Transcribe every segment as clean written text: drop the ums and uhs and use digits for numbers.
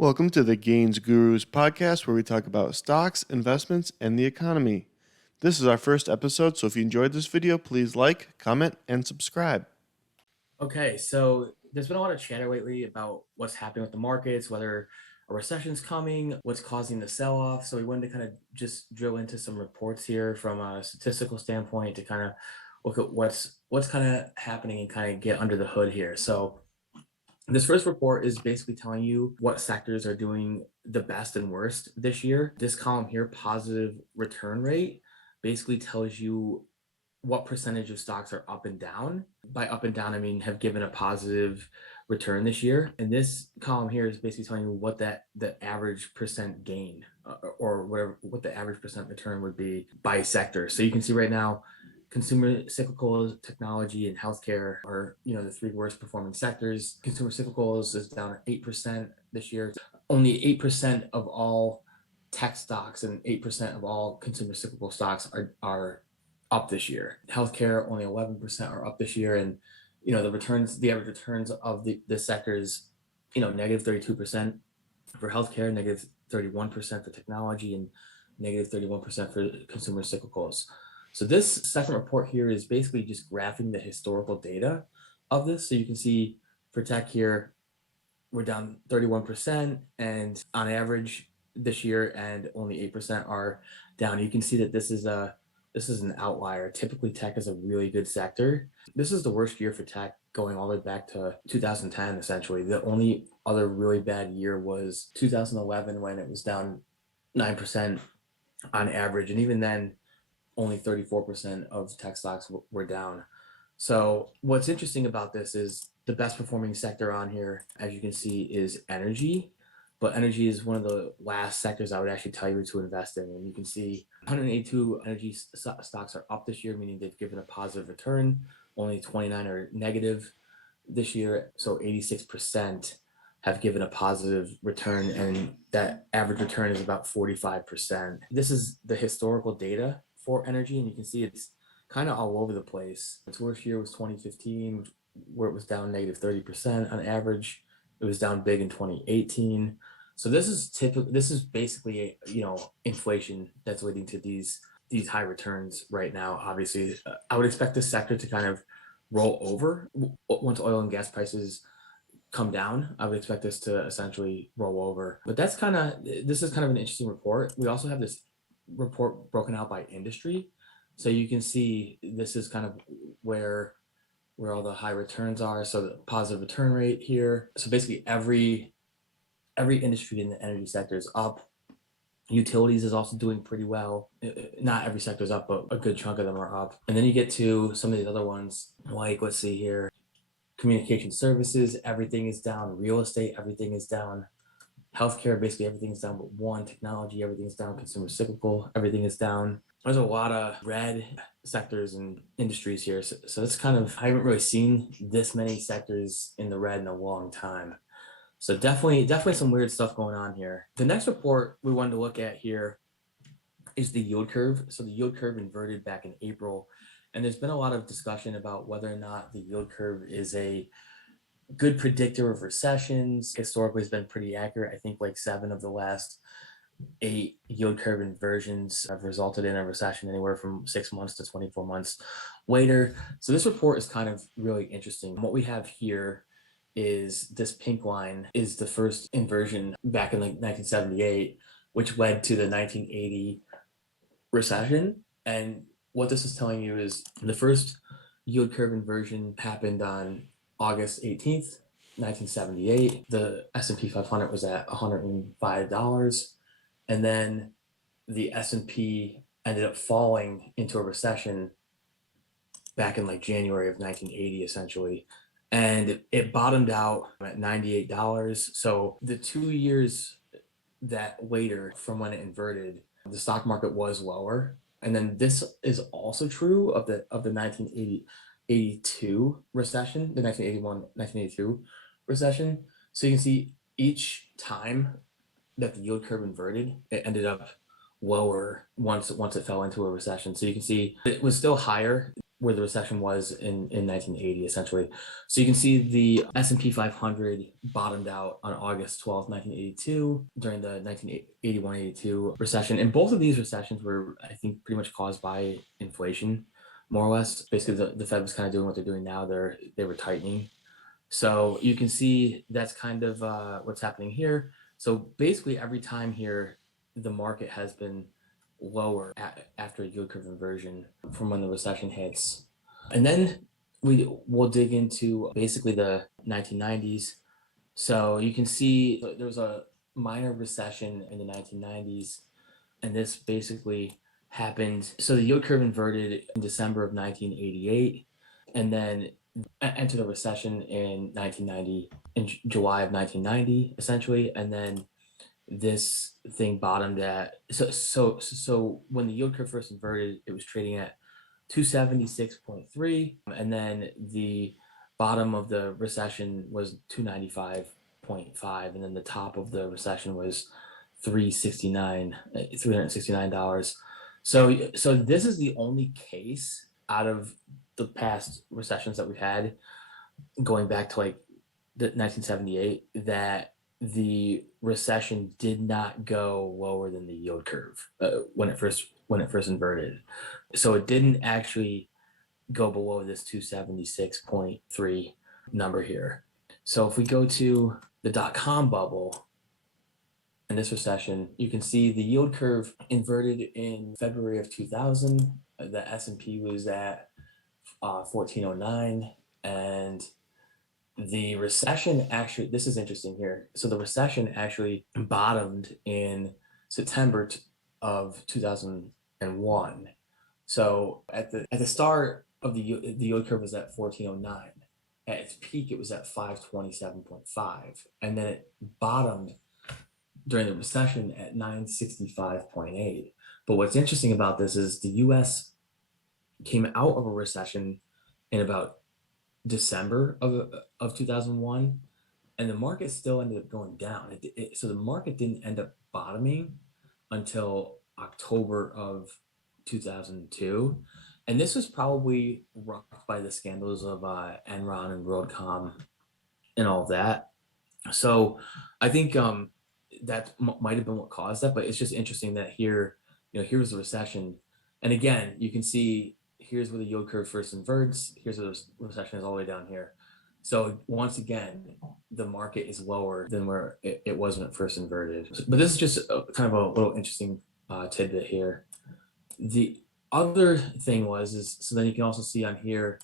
Welcome to the GainsGurus podcast, where we talk about stocks, investments, and the economy. This is our first episode, so if you enjoyed this video, please like, comment, and subscribe. Okay, so there's been a lot of chatter lately about what's happening with the markets, whether a recession's coming, what's causing the sell-off. So we wanted to kind of just drill into some reports here from a statistical standpoint to kind of look at what's kind of happening and kind of get under the hood here. So this first report is basically telling you what sectors are doing the best and worst this year. This column here, positive return rate, basically tells you what percentage of stocks are up and down. By up and down, I mean have given a positive return this year. And this column here is basically telling you what the average percent gain or whatever what the average percent return would be by sector. So you can see right now, consumer cyclicals, technology, and healthcare are the three worst performing sectors. Consumer cyclicals is down 8% this year. Only 8% of all tech stocks and 8% of all consumer cyclical stocks are up this year. Healthcare, only 11% are up this year, and the average returns of the sector is negative 32% for healthcare, negative 31% for technology, and negative 31% for consumer cyclicals. So this second report here is basically just graphing the historical data of this. So you can see for tech here, we're down 31%, and on average this year, and only 8% are down. You can see that this is an outlier. Typically, tech is a really good sector. This is the worst year for tech going all the way back to 2010, essentially. The only other really bad year was 2011, when it was down 9% on average. And even then, only 34% of tech stocks were down. So what's interesting about this is the best performing sector on here, as you can see, is energy. But energy is one of the last sectors I would actually tell you to invest in. And you can see 182 energy stocks are up this year, meaning they've given a positive return. Only 29 are negative this year. So 86% have given a positive return, and that average return is about 45%. This is the historical data for energy, and you can see it's kind of all over the place. Its worst year was 2015, where it was down negative 30% on average. It was down big in 2018. So this is basically inflation that's leading to these high returns right now. Obviously, I would expect this sector to kind of roll over once oil and gas prices come down. I would expect this to essentially roll over. But this is kind of an interesting report. We also have this report broken out by industry. So you can see this is kind of where all the high returns are. So the positive return rate here. So basically every industry in the energy sector is up. Utilities is also doing pretty well. Not every sector is up, but a good chunk of them are up. And then you get to some of these other ones, like, let's see here, communication services, everything is down. Real estate, everything is down. Healthcare, basically everything is down but one. Technology, everything is down. Consumer cyclical, everything is down. There's a lot of red sectors and industries here. So it's kind of, I haven't really seen this many sectors in the red in a long time. So definitely some weird stuff going on here. The next report we wanted to look at here is the yield curve. So the yield curve inverted back in April, and there's been a lot of discussion about whether or not the yield curve is a good predictor of recessions. Historically, it's been pretty accurate. I think like 7 of the last 8 yield curve inversions have resulted in a recession anywhere from 6 months to 24 months later. So this report is kind of really interesting. What we have here is this pink line is the first inversion back in like 1978, which led to the 1980 recession. And what this is telling you is the first yield curve inversion happened on August 18th, 1978. The S&P 500 was at $105. And then the S&P ended up falling into a recession back in like January of 1980, essentially. And it bottomed out at $98. So the 2 years that later from when it inverted, the stock market was lower. And then this is also true of the 1982 recession, the 1982 recession. So you can see each time that the yield curve inverted, it ended up lower once it fell into a recession. So you can see it was still higher where the recession was in 1980, essentially. So you can see the S&P 500 bottomed out on August 12th, 1982, during the 1981-82 recession. And both of these recessions were, I think, pretty much caused by inflation, more or less. Basically, the Fed was kind of doing what they're doing now. They were tightening. So you can see that's kind of what's happening here. So basically, every time here, the market has been lower after a yield curve inversion from when the recession hits. And then we'll dig into basically the 1990s. So you can see there was a minor recession in the 1990s, and this basically happened. So the yield curve inverted in December of 1988, and then entered a recession in 1990, in July of 1990, essentially, and then this thing bottomed at so when the yield curve first inverted, it was trading at 276.3, and then the bottom of the recession was 295.5, and then the top of the recession was 369 $369. So this is the only case out of the past recessions that we've had, going back to like the 1978, that the recession did not go lower than the yield curve when it first inverted. So it didn't actually go below this 276.3 number here. So if we go to the dot-com bubble in this recession, you can see the yield curve inverted in February of 2000. The S&P was at 1409, and the recession actually, this is interesting here. So the recession actually bottomed in September of 2001. So at the start of the yield curve was at 1409. At its peak, it was at 527.5, and then it bottomed during the recession at 965.8. But what's interesting about this is the U.S. came out of a recession in about December of 2001, and the market still ended up going down. So the market didn't end up bottoming until October of 2002, and this was probably rocked by the scandals of Enron and WorldCom and all of that. So I think that might have been what caused that, but it's just interesting that here, here's the recession, and again, you can see here's where the yield curve first inverts. Here's where the recession is all the way down here. So once again, the market is lower than where it was when it first inverted. But this is just kind of a little interesting tidbit here. The other thing so then you can also see on here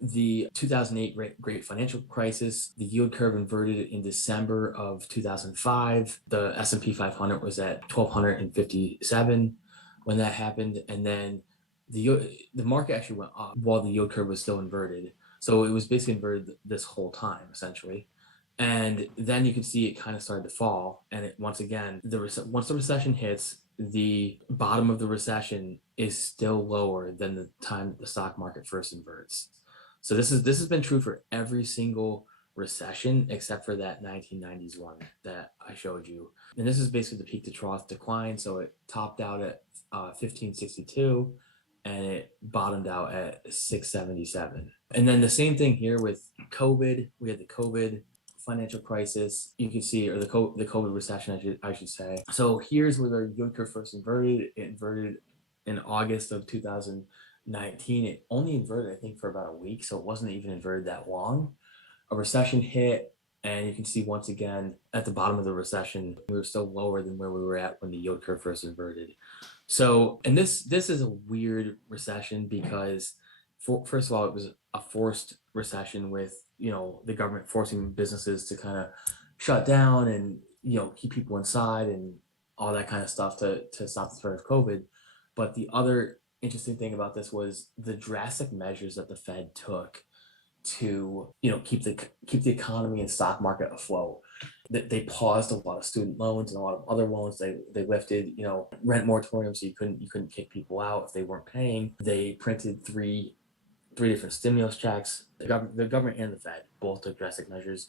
the 2008 great financial crisis. The yield curve inverted in December of 2005. The S&P 500 was at 1257 when that happened, and then the market actually went up while the yield curve was still inverted. So it was basically inverted this whole time, essentially. And then you can see it kind of started to fall. And once again, once the recession hits, the bottom of the recession is still lower than the time the stock market first inverts. So this has been true for every single recession except for that 1990s one that I showed you. And this is basically the peak to trough decline. So it topped out at 1562. And it bottomed out at 677. And then the same thing here with COVID. We had the COVID financial crisis. You can see, or the COVID recession, I should say. So here's where the yield curve first inverted. It inverted in August of 2019. It only inverted, I think, for about a week, so it wasn't even inverted that long. A recession hit, and you can see once again at the bottom of the recession, we were still lower than where we were at when the yield curve first inverted. So, and this is a weird recession because, first of all, it was a forced recession with, the government forcing businesses to kind of shut down and, keep people inside and all that kind of stuff to stop the spread of COVID. But the other interesting thing about this was the drastic measures that the Fed took to, keep the economy and stock market afloat. That they paused a lot of student loans and a lot of other loans. They lifted, rent moratoriums, so you couldn't kick people out if they weren't paying. They printed three different stimulus checks. The government and the Fed both took drastic measures.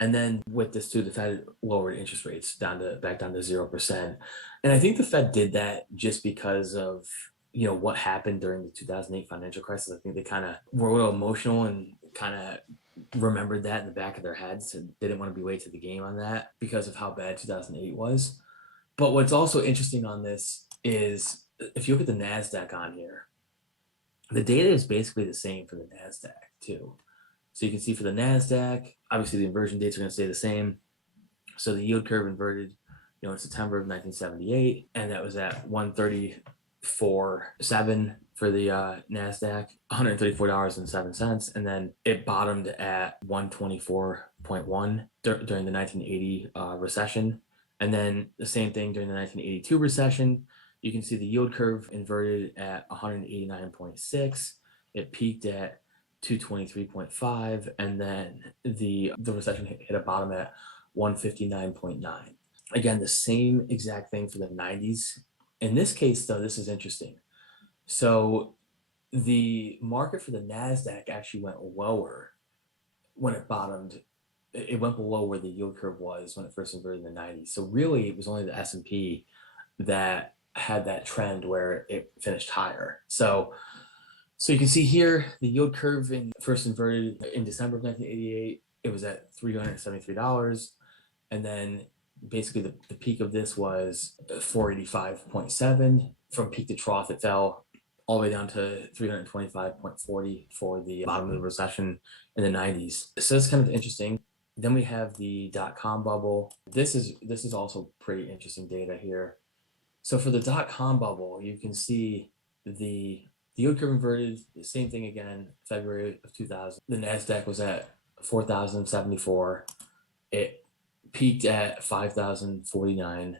And then with this too, the Fed lowered interest rates back down to 0%. And I think the Fed did that just because of what happened during the 2008 financial crisis. I think they kind of were a little emotional and kind of remembered that in the back of their heads, and they didn't want to be late to the game on that because of how bad 2008 was. But what's also interesting on this is if you look at the NASDAQ on here, the data is basically the same for the NASDAQ too. So you can see for the NASDAQ, obviously the inversion dates are going to stay the same. So the yield curve inverted, in September of 1978, and that was at 134.7 for the NASDAQ, $134.07, and then it bottomed at 124.1 during the 1980 recession, and then the same thing during the 1982 recession. You can see the yield curve inverted at 189.6. It peaked at 223.5, and then the recession hit a bottom at 159.9. Again, the same exact thing for the 90s. In this case, though, this is interesting. So the market for the NASDAQ actually went lower when it bottomed. It went below where the yield curve was when it first inverted in the 90s. So really, it was only the S&P that had that trend where it finished higher. So you can see here, the yield curve first inverted in December of 1988. It was at $373. And then basically the peak of this was 485.7. From peak to trough, it fell all the way down to 325.40 for the bottom of the recession in the 90s. So that's kind of interesting. Then we have the dot-com bubble. This is also pretty interesting data here. So for the dot-com bubble, you can see the yield curve inverted, the same thing again, February of 2000. The NASDAQ was at 4,074. It peaked at 5,049,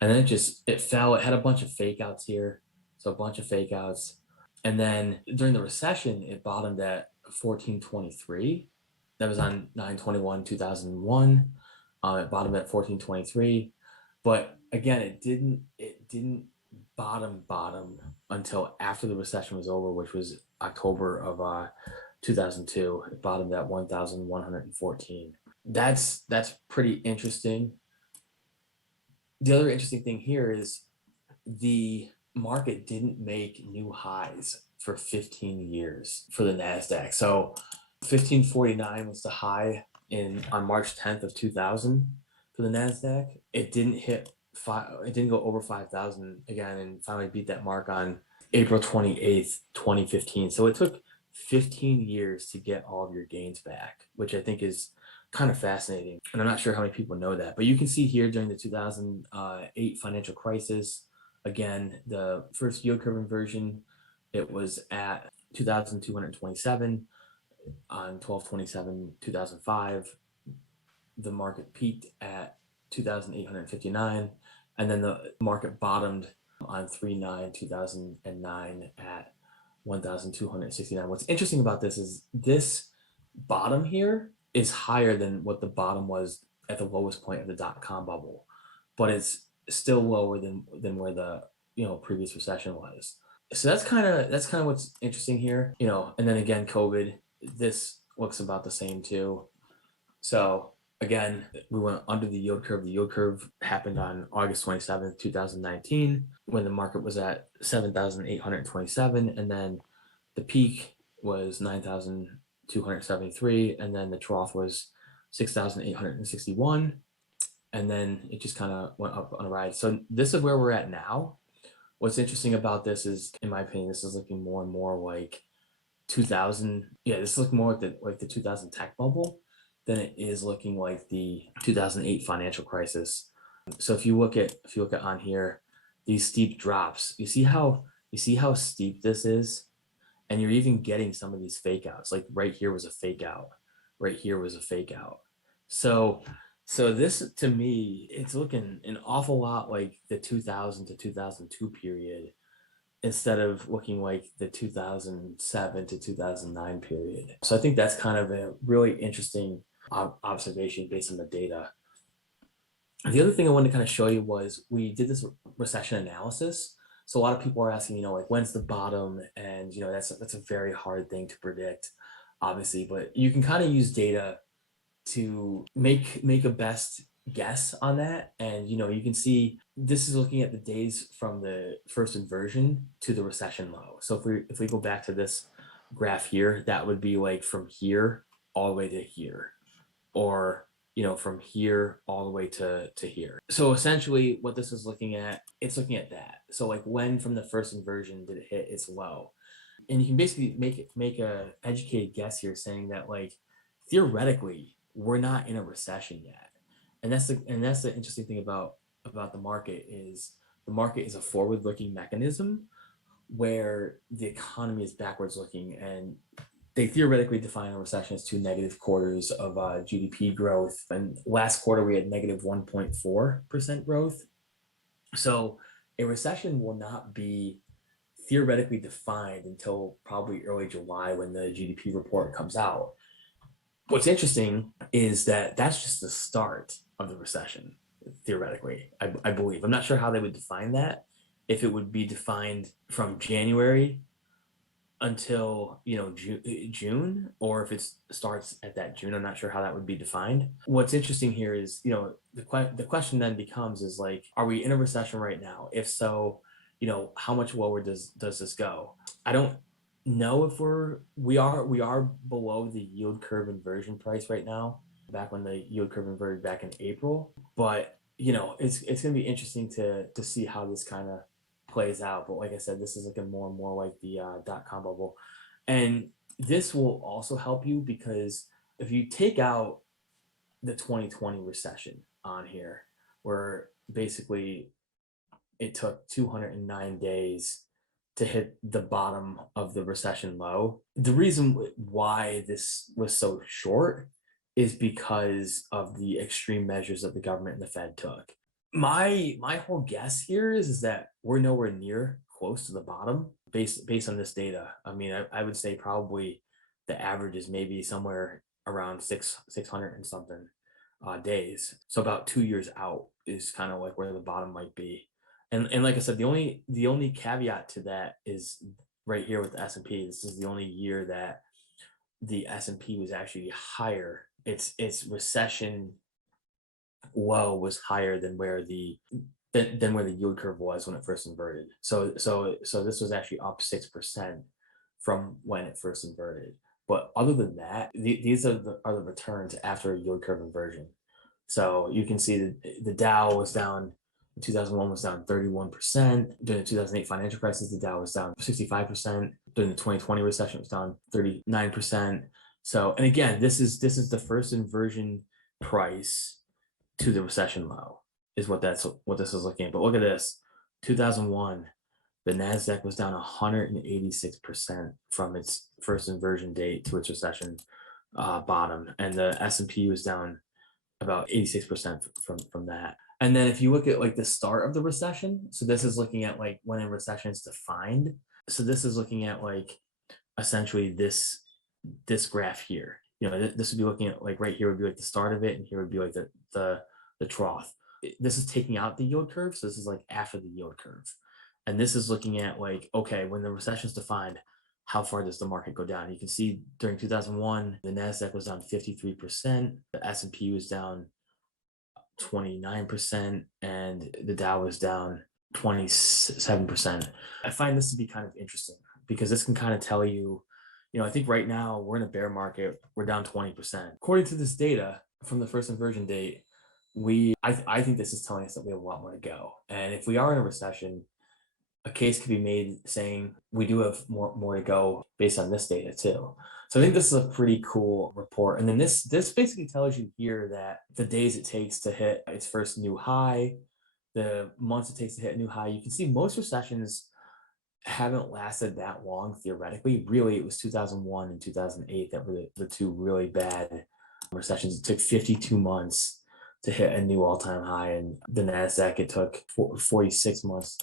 and then it fell. It had a bunch of fake outs here, so a bunch of fake outs. And then during the recession, it bottomed at 1423. That was on 9/21/2001. It bottomed at 1423, but again, it didn't bottom until after the recession was over, which was October of 2002. It bottomed at 1,114. That's pretty interesting. The other interesting thing here is the market didn't make new highs for 15 years for the NASDAQ. So 1549 was the high on March 10th of 2000 for the NASDAQ. It didn't go over 5,000 again, and finally beat that mark on April 28th, 2015. So it took 15 years to get all of your gains back, which I think is kind of fascinating. And I'm not sure how many people know that, but you can see here during the 2008 financial crisis, again, the first yield curve inversion, it was at 2,227 on 12/27/2005. The market peaked at 2,859, and then the market bottomed on 3/9/2009 at 1,269. What's interesting about this is this bottom here is higher than what the bottom was at the lowest point of the dot-com bubble, but it's still lower than where the previous recession was. So that's kind of what's interesting here, and then again, COVID, this looks about the same too. So again, we went under the yield curve. The yield curve happened on August 27th, 2019, when the market was at 7,827, and then the peak was 9,273, and then the trough was 6,861, and then it just kind of went up on a ride. So this is where we're at now. What's interesting about this is, in my opinion, this is looking more and more like 2000. Yeah, this is looking more like the 2000 tech bubble than it is looking like the 2008 financial crisis. So if you look at on here, these steep drops, you see how steep this is, and you're even getting some of these fake outs. Like right here was a fake out, right here was a fake out. So this, to me, it's looking an awful lot like the 2000 to 2002 period, instead of looking like the 2007 to 2009 period. So I think that's kind of a really interesting observation based on the data. The other thing I wanted to kind of show you was we did this recession analysis. So a lot of people are asking, like, when's the bottom? And, that's a very hard thing to predict, obviously, but you can kind of use data to make a best guess on that. And you can see this is looking at the days from the first inversion to the recession low. So if we go back to this graph here, that would be like from here all the way to here, or from here all the way to here. So essentially what this is looking at, it's looking at that. So like when from the first inversion did it hit its low? And you can basically make a educated guess here, saying that like theoretically we're not in a recession yet. And that's the interesting thing about the market is the market is a forward looking mechanism where the economy is backwards looking, and they theoretically define a recession as two negative quarters of GDP growth. And last quarter we had negative 1.4% growth. So a recession will not be theoretically defined until probably early July when the GDP report comes out. What's interesting is that that's just the start of the recession, theoretically, I believe. I'm not sure how they would define that, if it would be defined from January until June, or if it starts at that June. I'm not sure how that would be defined. What's interesting here is the question then becomes is like, are we in a recession right now? If so, how much lower does this go? I don't know if we are below the yield curve inversion price right now, back when the yield curve inverted back in April. But it's going to be interesting to see how this kind of plays out. But like I said, this is looking more and more like the dot-com bubble. And this will also help you, because if you take out the 2020 recession on here, where basically it took 209 days to hit the bottom of the recession low. The reason why this was so short is because of the extreme measures that the government and the Fed took. My whole guess here is that we're nowhere near close to the bottom based on this data. I mean, I would say probably the average is maybe somewhere around 600 and something days. So about 2 years out is kind of like where the bottom might be. And like I said, the only caveat to that is right here with the S&P. This is the only year that the S&P was actually higher. Its recession low was higher than where the yield curve was when it first inverted. So this was actually up 6% from when it first inverted. But other than that, these are the returns after a yield curve inversion. So you can see that the Dow was down in 2001, was down 31%. During the 2008 financial crisis, the Dow was down 65%. During the 2020 recession, it was down 39%. So, and again, this is the first inversion price to the recession low, is what this is looking at. But look at this. 2001, the Nasdaq was down 186% from its first inversion date to its recession bottom, and the S&P was down about 86% from that. And then if you look at like the start of the recession, so this is looking at like when a recession is defined. So this is looking at like essentially this graph here. This would be looking at like right here would be like the start of it, and here would be like the trough. This is taking out the yield curve, so this is like after the yield curve. And this is looking at like, okay, when the recession is defined, how far does the market go down? You can see during 2001, the Nasdaq was down 53%, the S&P was down 29%, and the Dow was down 27%. I find this to be kind of interesting, because this can kind of tell you, I think right now we're in a bear market, we're down 20%. According to this data from the first inversion date, I think this is telling us that we have a lot more to go. And if we are in a recession, a case could be made saying we do have more to go based on this data too. So I think this is a pretty cool report. And then this basically tells you here that the days it takes to hit its first new high, the months it takes to hit a new high. You can see most recessions haven't lasted that long theoretically. Really, it was 2001 and 2008 that were the two really bad recessions. It took 52 months to hit a new all-time high, and the Nasdaq, it took 46 months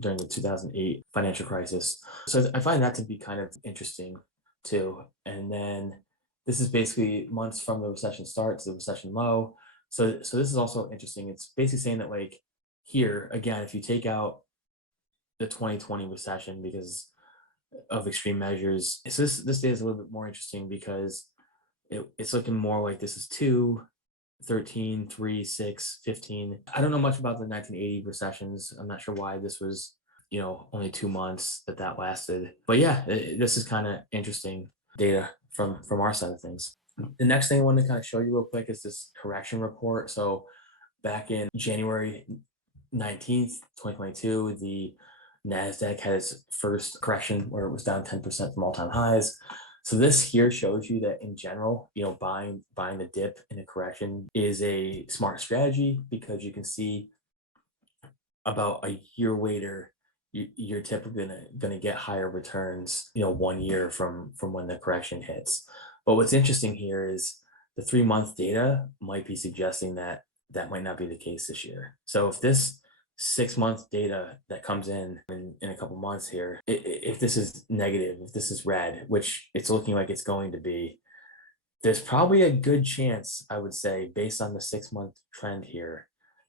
during the 2008 financial crisis. So I find that to be kind of interesting too. And then this is basically months from the recession start to the recession low. So this is also interesting. It's basically saying that like here again, if you take out the 2020 recession because of extreme measures, so this data is a little bit more interesting, because it's looking more like this is two, 13, 3, 6, 15. I don't know much about the 1980 recessions. I'm not sure why this was, only 2 months that lasted. But yeah, this is kind of interesting data from our side of things. The next thing I want to kind of show you real quick is this correction report. So back in January 19th, 2022, the NASDAQ had its first correction where it was down 10% from all-time highs. So this here shows you that in general, buying the dip in a correction is a smart strategy, because you can see about a year later, you're typically gonna get higher returns, 1 year from when the correction hits. But what's interesting here is the 3 month data might be suggesting that that might not be the case this year. So if this 6 month data that comes in a couple months here, if this is negative, if this is red, which it's looking like it's going to be, there's probably a good chance, I would say, based on the 6 month trend here,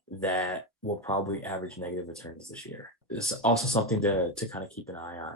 that will probably average negative returns this year. It's also something to kind of keep an eye on.